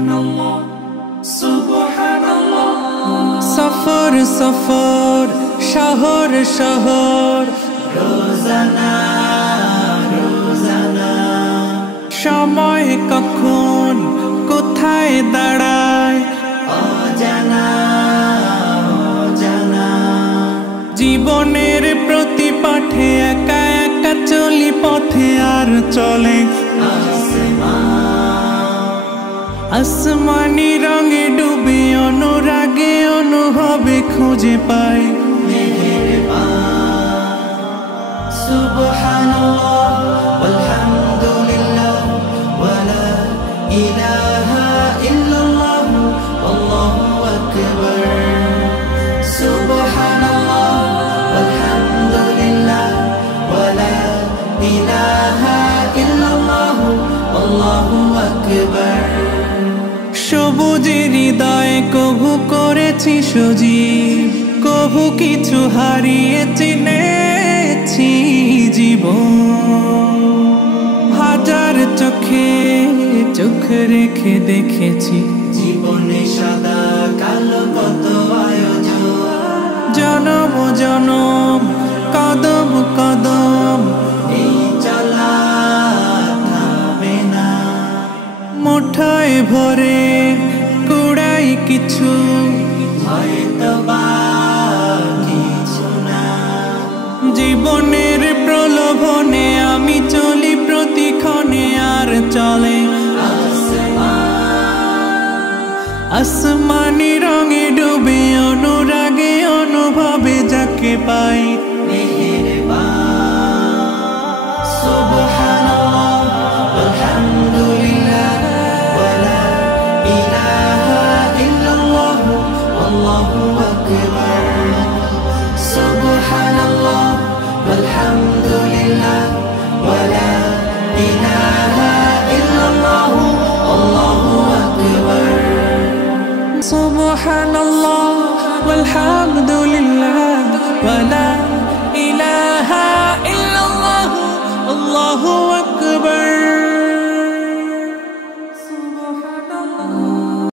সুবহানাল্লাহ সুবহানাল্লাহ। সফর সফর শহর শহর রোজানা রোজানা, সময় কখন কোথায় দাঁড়ায় অজানা অজানা। জীবনের প্রতি পাঠে একা একা চলি পথে আর চলে আসমানি রঙে ডুবে অনুরাগে অনুভবে খুঁজে পাই সুবহানাল্লাহ ওয়ালহামদুলিল্লাহ ওয়ালা ইলাহা ইল্লাল্লাহ আল্লাহু আকবার। সুবহানাল্লাহ ওয়ালহামদুলিল্লাহ ওয়ালা ইলাহা ইল্লাল্লাহ আল্লাহু আকবার। সবুজের হৃদয়ে কভু করেছি সজীব, কভু কিছু হারিয়ে চিনেছি জীবন। হাজার চোখে চোখ রেখে দেখেছি জীবনে সাদা কালো কত আয়োজন, জনম জনম কদম কদম এই চলা থামবে না। মুঠোয় ভরে কুড়াই কিছু হয়তো বা কিছু না। জীবনের প্রলোভনে আমি চলি প্রতিক্ষণে আর চলে আসমানি রঙে ডুবে অনুরাগে অনুভবে যাকে পাই সুবহানাল্লাহ ওয়ালহামদুলিল্লাহ ওয়ালা ইলাহা ইল্লাল্লাহ আল্লাহু আকবার। সুবহানাল্লাহ ওয়ালহামদুলিল্লাহ ওয়ালা ইলাহা ইল্লাল্লাহ আল্লাহু আকবার। সুবহানাল্লাহ ওয়ালহামদুলিল্লাহ ওয়ালা ইলাহা ইল্লাল্লাহ আল্লাহু আকবার।